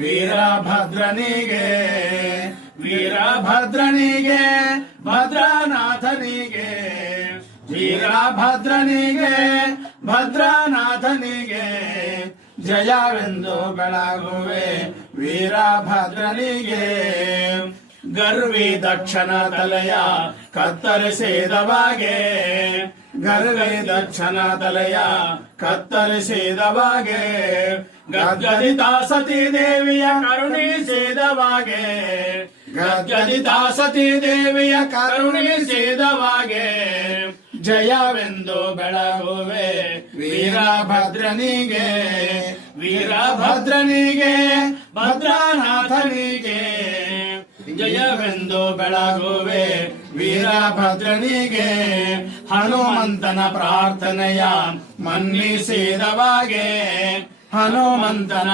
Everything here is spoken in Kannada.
ವೀರಭದ್ರನಿಗೆ ವೀರಭದ್ರನಿಗೆ ಭದ್ರನಾಥನಿಗೆ ವೀರಭದ್ರನಿಗೆ ಭದ್ರನಾಥನಿಗೆ ಜಯವೆಂದು ಬೆಳಗುವೆ ವೀರಭದ್ರನಿಗೆ ಗರ್ವಿ ದಕ್ಷನ ತಲೆಯ ಕತ್ತರಿಸಿದವಾಗೆ ಗರ್ವಿ ದಕ್ಷನ ತಲೆಯ ಕತ್ತರಿಸಿದವಾಗೆ ಗದ್ಗದಿತ ಸತಿ ದೇವಿಯ ಕರುಣಿಸಿದವಾಗೆ ಗದ್ಗದಿತ ಸತಿ ದೇವಿಯ ಕರುಣಿಸಿದವಾಗೆ ಜಯವೆಂದು ಬೆಳಗುವೆ ವೀರಭದ್ರನಿಗೆ ವೀರಭದ್ರನಿಗೆ ಭದ್ರನಾಥನಿಗೆ ಜಯವೆಂದು ಬೆಳಗುವೆ ವೀರಭದ್ರನಿಗೆ ಹನುಮಂತನ ಪ್ರಾರ್ಥನೆಯ ಮನ್ನಿಸಿದವಾಗೆ ಹನುಮಂತನ